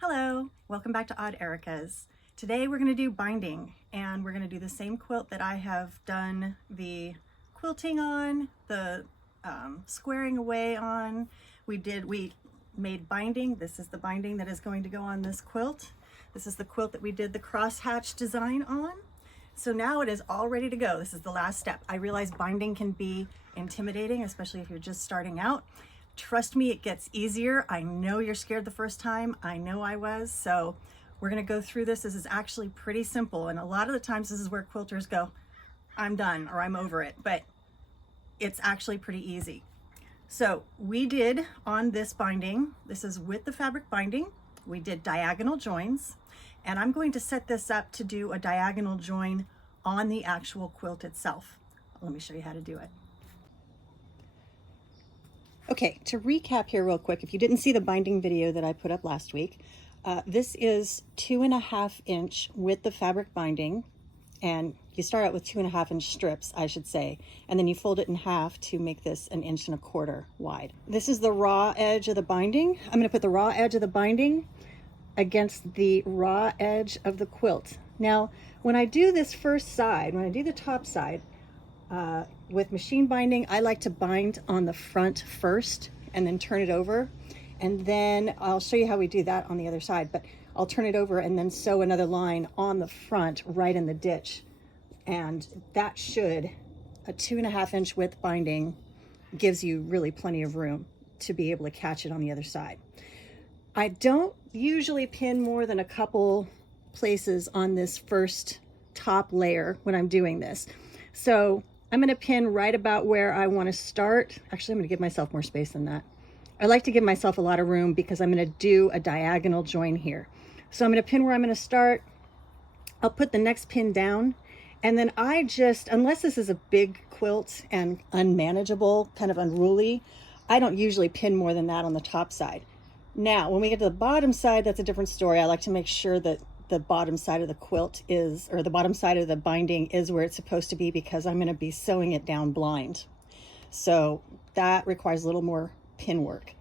Hello, welcome back to Odd Erica's. Today we're going to do binding, and we're going to do the same quilt that I have done the quilting on, the squaring away on. We made binding. This is the binding that is going to go on this quilt. This is the quilt that we did the crosshatch design on. So now it is all ready to go. This is the last step. I realize binding can be intimidating, especially if you're just starting out. Trust me, it gets easier. I know you're scared the first time. I know I was. So we're going to go through this. This is actually pretty simple. And a lot of the times this is where quilters go, I'm done or I'm over it. But it's actually pretty easy. So we did on this binding, this is with the fabric binding, we did diagonal joins. And I'm going to set this up to do a diagonal join on the actual quilt itself. Let me show you how to do it. Okay, to recap here real quick, if you didn't see the binding video that I put up last week, this is 2.5 inch with the fabric binding, and you start out with 2.5 inch strips, I should say, and then you fold it in half to make this 1.25 inches wide. This is the raw edge of the binding. I'm going to put the raw edge of the binding against the raw edge of the quilt. Now, when I do this first side, when I do the top side, with machine binding, I like to bind on the front first and then turn it over. And then I'll show you how we do that on the other side, but I'll turn it over and then sew another line on the front right in the ditch. And that should, a 2.5 inch width binding gives you really plenty of room to be able to catch it on the other side. I don't usually pin more than a couple places on this first top layer when I'm doing this. So I'm going to pin right about where I want to start. Actually, I'm going to give myself more space than that. I like to give myself a lot of room because I'm going to do a diagonal join here. So I'm going to pin where I'm going to start. I'll put the next pin down. And then I just, unless this is a big quilt and unmanageable, kind of unruly, I don't usually pin more than that on the top side. Now, when we get to the bottom side, that's a different story. I like to make sure that the bottom side of the quilt is, or the bottom side of the binding is where it's supposed to be, because I'm going to be sewing it down blind. So that requires a little more pin work.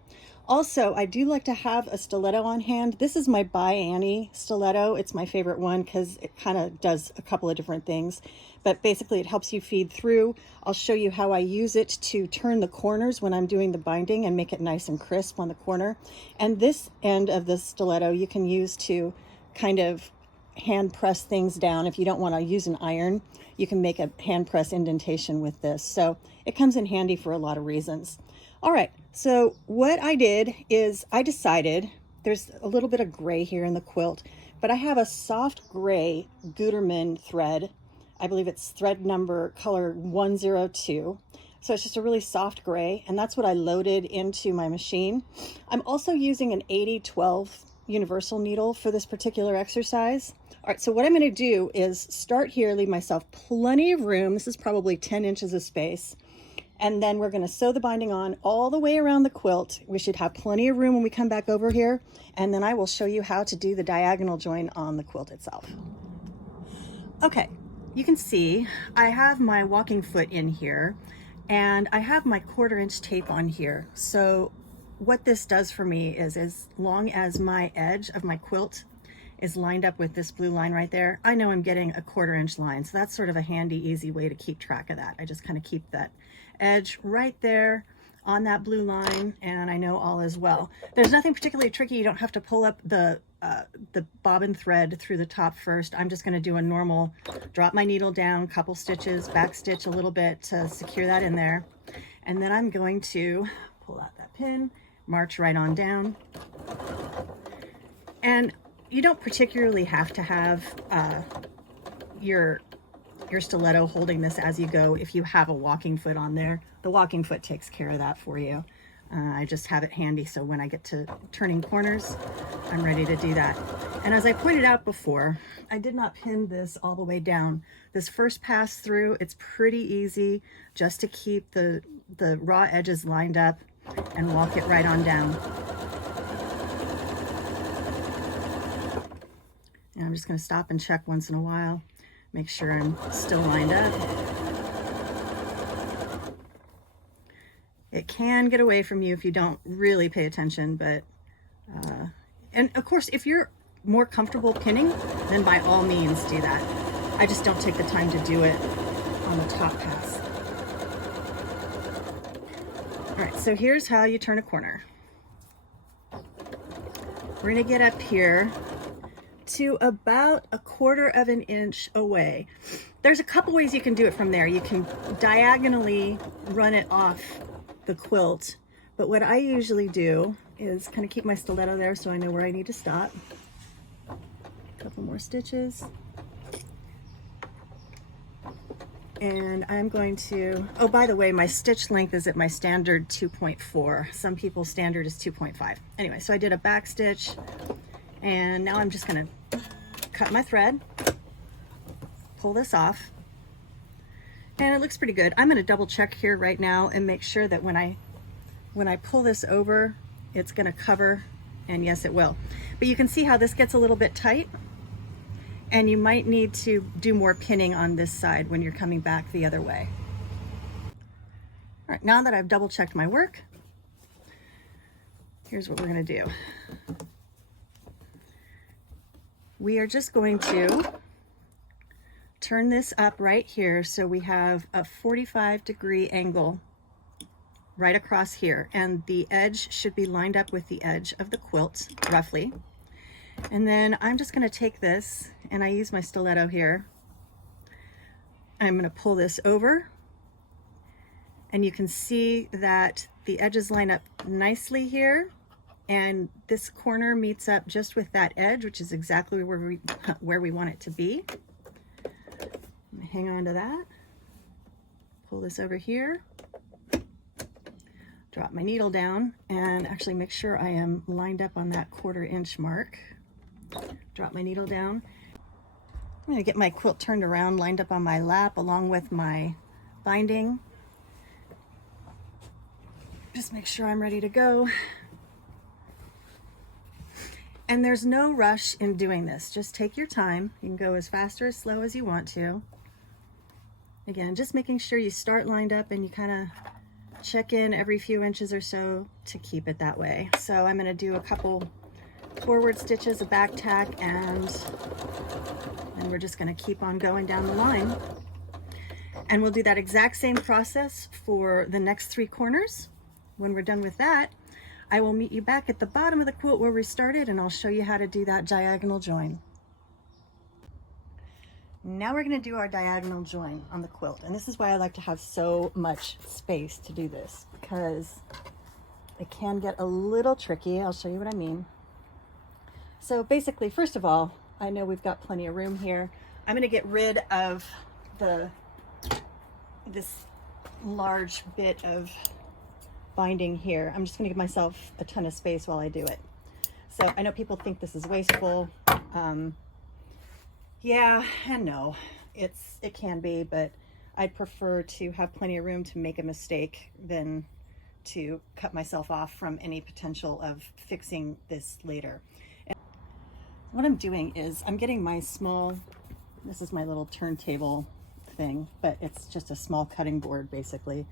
Also, I do like to have a stiletto on hand. This is my By Annie stiletto. It's my favorite one because it kind of does a couple of different things, but basically it helps you feed through. I'll show you how I use it to turn the corners when I'm doing the binding and make it nice and crisp on the corner. And this end of the stiletto you can use to kind of hand press things down. If you don't want to use an iron, you can make a hand press indentation with this. So it comes in handy for a lot of reasons. All right, so what I did is I decided there's a little bit of gray here in the quilt, but I have a soft gray Gutermann thread. I believe it's thread number color 102. So it's just a really soft gray, and that's what I loaded into my machine. I'm also using an 80-12 universal needle for this particular exercise. All right, so what I'm going to do is start here, leave myself plenty of room. This is probably 10 inches of space. And then we're going to sew the binding on all the way around the quilt. We should have plenty of room when we come back over here. And then I will show you how to do the diagonal join on the quilt itself. Okay, you can see I have my walking foot in here, and I have my 1/4 inch tape on here. So what this does for me is, as long as my edge of my quilt is lined up with this blue line right there, I know I'm getting a 1/4 inch line. So that's sort of a handy, easy way to keep track of that. I just kind of keep that edge right there on that blue line, and I know all is well. There's nothing particularly tricky. You don't have to pull up the bobbin thread through the top first. I'm just going to do a normal drop my needle down, couple stitches, back stitch a little bit to secure that in there. And then I'm going to pull out that pin, march right on down. And you don't particularly have to have your stiletto holding this as you go if you have a walking foot on there. The walking foot takes care of that for you. I just have it handy so when I get to turning corners, I'm ready to do that. And as I pointed out before, I did not pin this all the way down. This first pass through, it's pretty easy just to keep the raw edges lined up and walk it right on down. And I'm just going to stop and check once in a while, make sure I'm still lined up. It can get away from you if you don't really pay attention, but And of course, if you're more comfortable pinning, then by all means do that. I just don't take the time to do it on the top pass. All right, so here's how you turn a corner. We're gonna get up here to about 1/4 of an inch away. There's a couple ways you can do it from there. You can diagonally run it off the quilt, but what I usually do is kind of keep my stiletto there so I know where I need to stop. A couple more stitches. And I'm going to, oh, by the way, my stitch length is at my standard 2.4. Some people's standard is 2.5. Anyway, so I did a back stitch, and now I'm just gonna cut my thread, pull this off, and it looks pretty good. I'm gonna double check here right now and make sure that when I pull this over, it's gonna cover, and yes, it will. But you can see how this gets a little bit tight, and you might need to do more pinning on this side when you're coming back the other way. All right, now that I've double checked my work, here's what we're gonna do. We are just going to turn this up right here so we have a 45-degree angle right across here, and the edge should be lined up with the edge of the quilt, roughly. And then I'm just gonna take this, and I use my stiletto here. I'm gonna pull this over, and you can see that the edges line up nicely here, and this corner meets up just with that edge, which is exactly where we want it to be. I'm gonna hang on to that, pull this over here, drop my needle down, and actually make sure I am lined up on that 1/4 inch mark. Drop my needle down. I'm gonna get my quilt turned around, lined up on my lap along with my binding. Just make sure I'm ready to go. And there's no rush in doing this. Just take your time. You can go as fast or as slow as you want to. Again, just making sure you start lined up and you kind of check in every few inches or so to keep it that way. So I'm gonna do a couple forward stitches, a back tack, and then we're just going to keep on going down the line. And we'll do that exact same process for the next 3 corners. When we're done with that, I will meet you back at the bottom of the quilt where we started, and I'll show you how to do that diagonal join. Now we're going to do our diagonal join on the quilt, and this is why I like to have so much space to do this, because it can get a little tricky. I'll show you what I mean. So basically, first of all, I know we've got plenty of room here. I'm gonna get rid of this large bit of binding here. I'm just gonna give myself a ton of space while I do it. So I know people think this is wasteful. Yeah and no, it can be, but I'd prefer to have plenty of room to make a mistake than to cut myself off from any potential of fixing this later. What I'm doing is I'm getting my small, this is my little turntable thing, but it's just a small cutting board basically.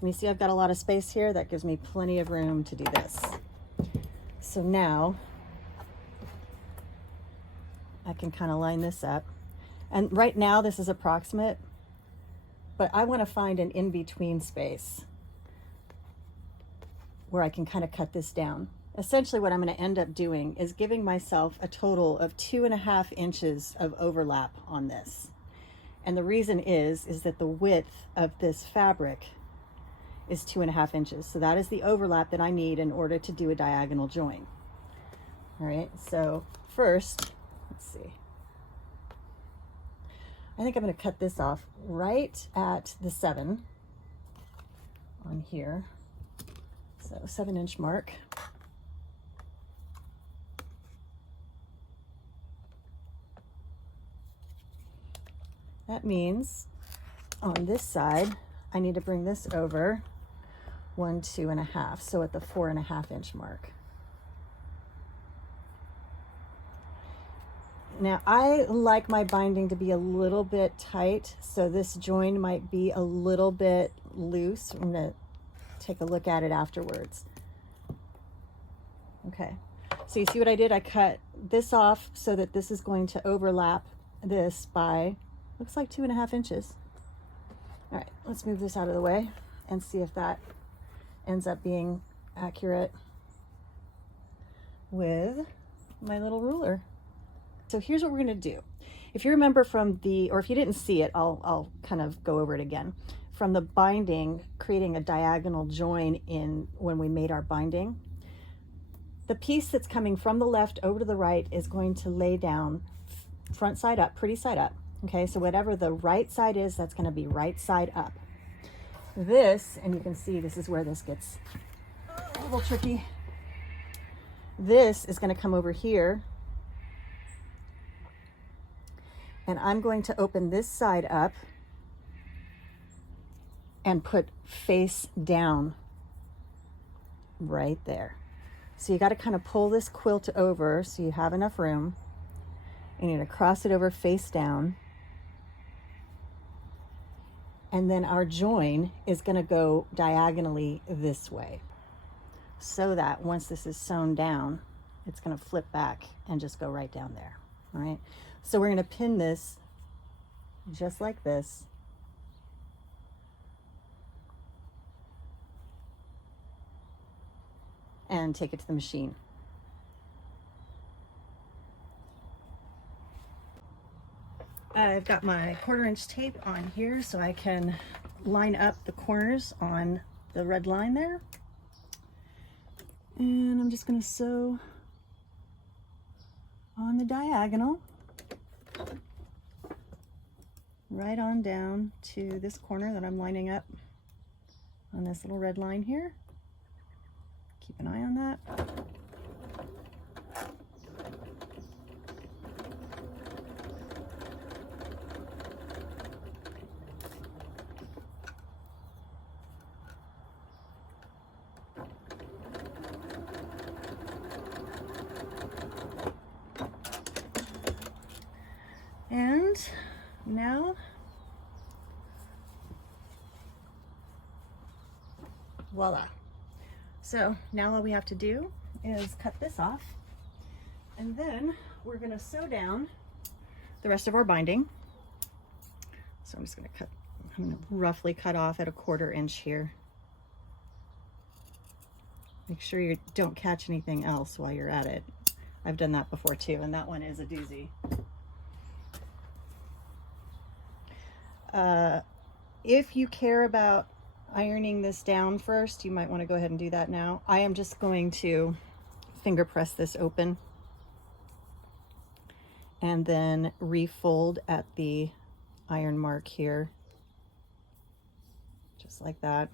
And you see I've got a lot of space here. That gives me plenty of room to do this. So now I can kind of line this up. And right now this is approximate, but I want to find an in-between space where I can kind of cut this down. Essentially what I'm going to end up doing is giving myself a total of 2.5 inches of overlap on this. And the reason is that the width of this fabric is 2.5 inches. So that is the overlap that I need in order to do a diagonal join. All right, so first, let's see. I think I'm going to cut this off right at the 7 on here. So 7-inch mark. That means on this side, I need to bring this over 1, 2.5, so at the 4.5-inch mark. Now I like my binding to be a little bit tight, so this join might be a little bit loose. I'm gonna take a look at it afterwards. Okay, So you see what I did? I cut this off so that this is going to overlap this by, looks like 2.5 inches. All right, let's move this out of the way and see if that ends up being accurate with my little ruler. So here's what we're gonna do. If you remember from the, or if you didn't see it, I'll kind of go over it again. From the binding, creating a diagonal join in when we made our binding, the piece that's coming from the left over to the right is going to lay down front side up, pretty side up. Okay, so whatever the right side is, that's gonna be right side up. This, and you can see this is where this gets a little tricky. This is gonna come over here, and I'm going to open this side up and put face down right there. So you got to kind of pull this quilt over so you have enough room. You need to cross it over face down. And then our join is going to go diagonally this way, so that once this is sewn down, it's going to flip back and just go right down there. All right. So we're going to pin this just like this. And take it to the machine. I've got my 1/4 inch tape on here so I can line up the corners on the red line there. And I'm just going to sew on the diagonal right on down to this corner that I'm lining up on this little red line here. Keep an eye on that. And now, voila. So now all we have to do is cut this off, and then we're going to sew down the rest of our binding. So I'm just going to roughly cut off at a 1/4 inch here. Make sure you don't catch anything else while you're at it. I've done that before too, and that one is a doozy. If you care about ironing this down first, you might want to go ahead and do that now. I am just going to finger press this open and then refold at the iron mark here, just like that,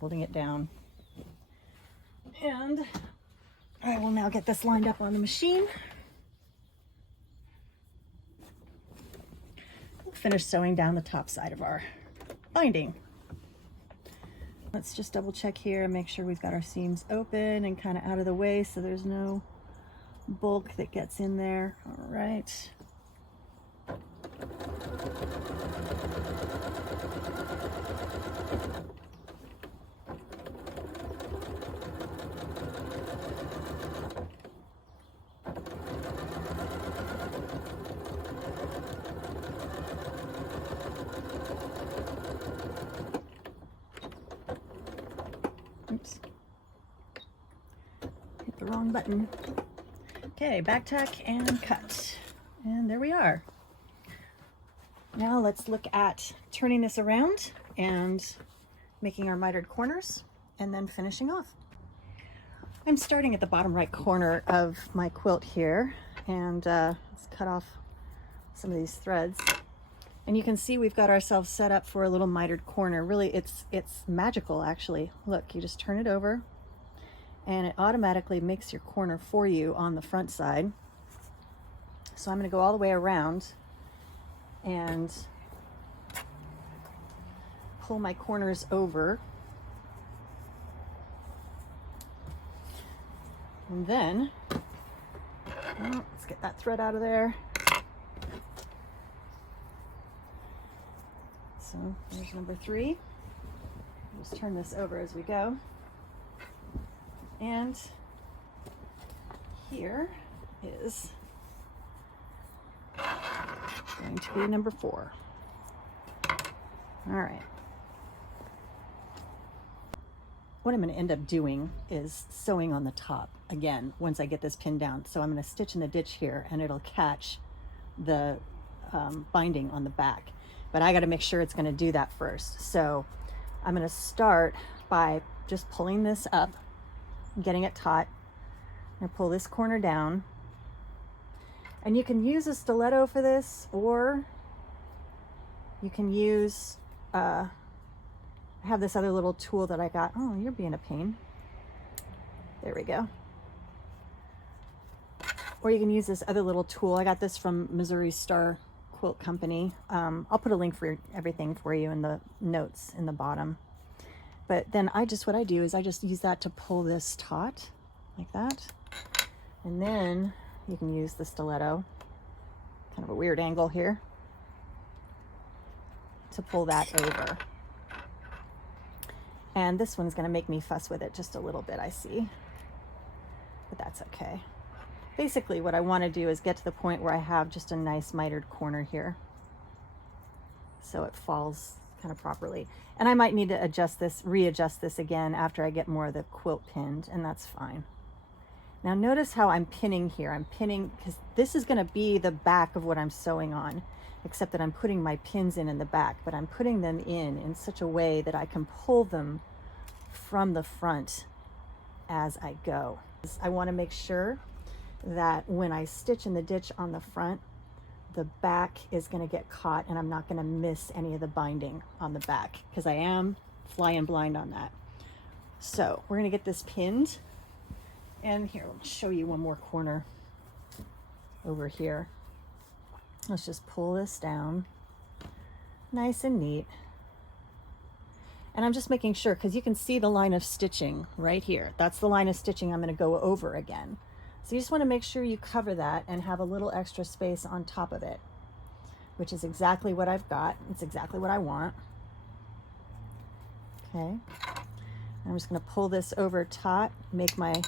holding it down. And I will now get this lined up on the machine. We'll finish sewing down the top side of our binding. Let's just double check here and make sure we've got our seams open and kind of out of the way so there's no bulk that gets in there. All right. Oops. Hit the wrong button. Okay, back tuck and cut. And there we are. Now let's look at turning this around and making our mitered corners and then finishing off. I'm starting at the bottom right corner of my quilt here, and let's cut off some of these threads. And you can see we've got ourselves set up for a little mitered corner. Really, it's magical, actually. Look, you just turn it over and it automatically makes your corner for you on the front side. So I'm going to go all the way around and pull my corners over. And then, let's get that thread out of there. So there's number 3. Just turn this over as we go. And here is going to be number 4. All right. What I'm going to end up doing is sewing on the top again once I get this pinned down. So I'm going to stitch in the ditch here and it'll catch the binding on the back. But I got to make sure it's going to do that first. So I'm going to start by just pulling this up, getting it taut. I'm going to pull this corner down. And you can use a stiletto for this, or you can use, I have this other little tool that I got. Oh, you're being a pain. There we go. Or you can use this other little tool. I got this from Missouri Star Quilt Company. I'll put a link for everything for you in the notes in the bottom. But then what I do is I just use that to pull this taut like that. And then you can use the stiletto, kind of a weird angle here, to pull that over. And this one's going to make me fuss with it just a little bit, I see. But that's okay. Basically, what I want to do is get to the point where I have just a nice mitered corner here, so it falls kind of properly. And I might need to readjust this again after I get more of the quilt pinned, and that's fine. Now notice how I'm pinning here. I'm pinning because this is going to be the back of what I'm sewing on, except that I'm putting my pins in the back, but I'm putting them in such a way that I can pull them from the front as I go. I want to make sure that when I stitch in the ditch on the front, the back is going to get caught and I'm not going to miss any of the binding on the back, because I am flying blind on that. So we're going to get this pinned. And here, I'll show you one more corner over here. Let's just pull this down nice and neat. And I'm just making sure, because you can see the line of stitching right here. That's the line of stitching I'm going to go over again. So you just want to make sure you cover that and have a little extra space on top of it, which is exactly what I've got. It's exactly what I want. Okay. I'm just going to pull this over taut, make my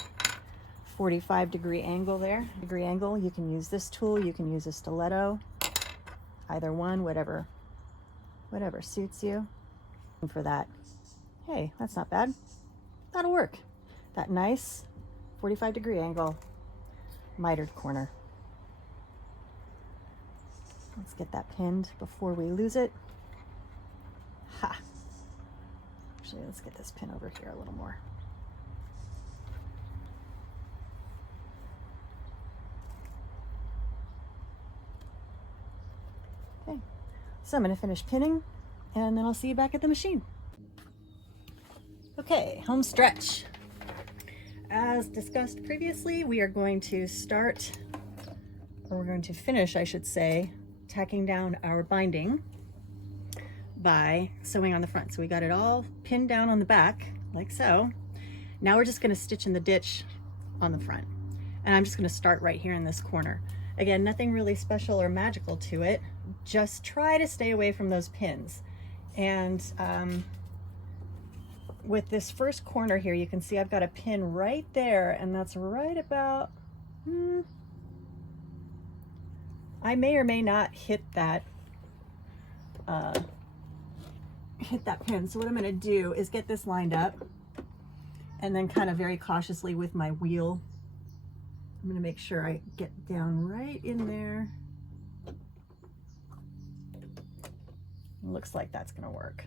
45-degree angle there. Degree angle, you can use this tool, you can use a stiletto, either one, whatever suits you. And for that, hey, that's not bad. That'll work. That nice 45-degree angle, mitered corner. Let's get that pinned before we lose it. Ha! Actually, let's get this pin over here a little more. Okay, so I'm going to finish pinning and then I'll see you back at the machine. Okay, home stretch. As discussed previously, we are going to finish, I should say, tacking down our binding by sewing on the front. So we got it all pinned down on the back, like so. Now we're just going to stitch in the ditch on the front. And I'm just going to start right here in this corner. Again, nothing really special or magical to it. Just try to stay away from those pins. And with this first corner here, you can see I've got a pin right there, and that's right about, I may or may not hit that pin. So what I'm going to do is get this lined up, and then kind of very cautiously with my wheel, I'm going to make sure I get down right in there. Looks like that's going to work.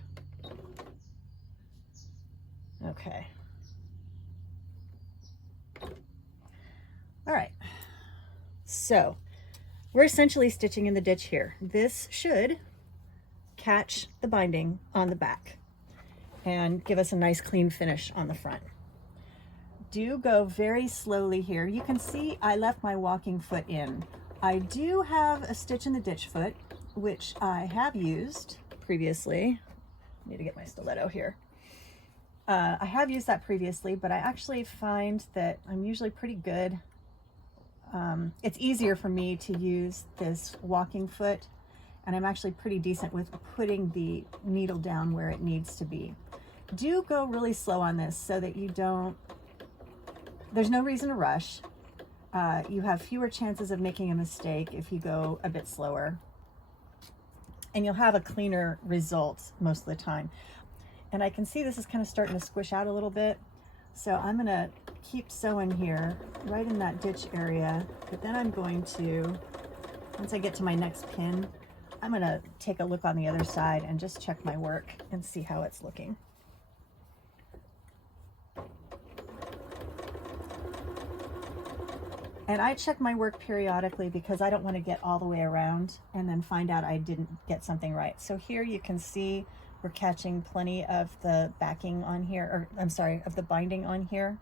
Okay. All right. So we're essentially stitching in the ditch here. This should catch the binding on the back and give us a nice clean finish on the front. Do go very slowly here. You can see I left my walking foot in. I do have a stitch in the ditch foot, which I have used previously. I need to get my stiletto here. I have used that previously, but I actually find that I'm usually pretty good. It's easier for me to use this walking foot, and I'm actually pretty decent with putting the needle down where it needs to be. Do go really slow on this so that you don't, there's no reason to rush, you have fewer chances of making a mistake if you go a bit slower. And you'll have a cleaner result most of the time. And I can see this is kind of starting to squish out a little bit. So I'm gonna keep sewing here, right in that ditch area. But then I'm going to, once I get to my next pin, I'm gonna take a look on the other side and just check my work and see how it's looking. And I check my work periodically because I don't want to get all the way around and then find out I didn't get something right. So here you can see we're catching plenty of the backing on here, or I'm sorry, of the binding on here.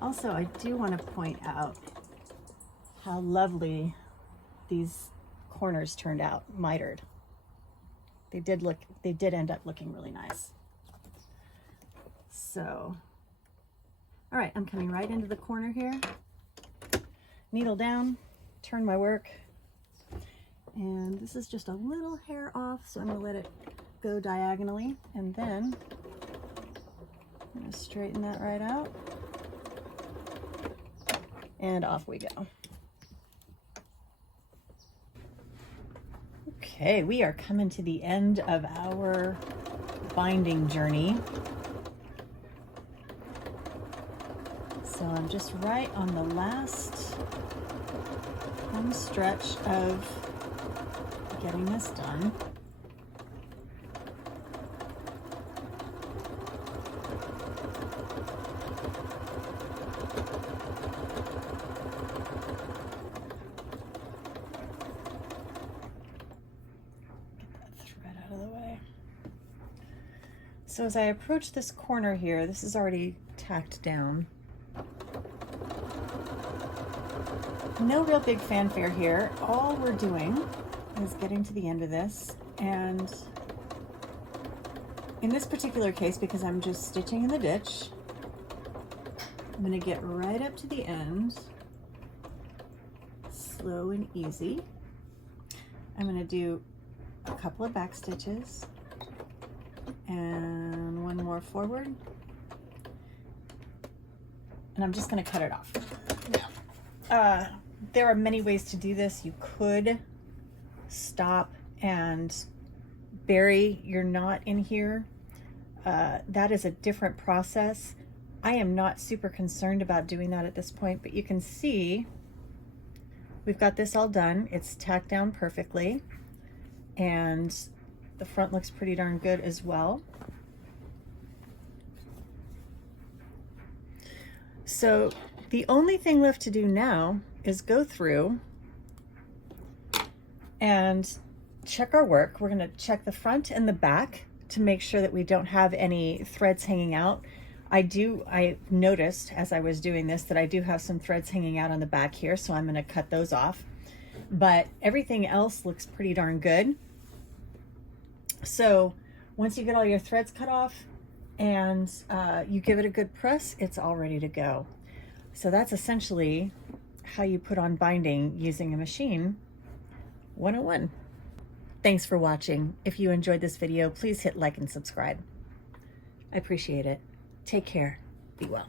Also, I do want to point out how lovely these corners turned out, mitered. They did end up looking really nice. So, all right, I'm coming right into the corner here. Needle down, turn my work. And this is just a little hair off, so I'm gonna let it go diagonally. And then I'm gonna straighten that right out. And off we go. Okay, we are coming to the end of our binding journey. So I'm just right on the last home stretch of getting this done. So as I approach this corner here, this is already tacked down. No real big fanfare here. All we're doing is getting to the end of this. And in this particular case, because I'm just stitching in the ditch, I'm gonna get right up to the end, slow and easy. I'm gonna do a couple of back stitches, and one more forward, and I'm just going to cut it off. Now, there are many ways to do this. You could stop and bury your knot in here. That is a different process. I am not super concerned about doing that at this point, but you can see we've got this all done. It's tacked down perfectly, and the front looks pretty darn good as well. So the only thing left to do now is go through and check our work. We're going to check the front and the back to make sure that we don't have any threads hanging out. I noticed as I was doing this that I do have some threads hanging out on the back here, so I'm going to cut those off. But everything else looks pretty darn good. So once you get all your threads cut off and you give it a good press, it's all ready to go. So that's essentially how you put on binding using a machine 101. Thanks for watching. If you enjoyed this video, please hit like and subscribe. I appreciate it. Take care. Be well.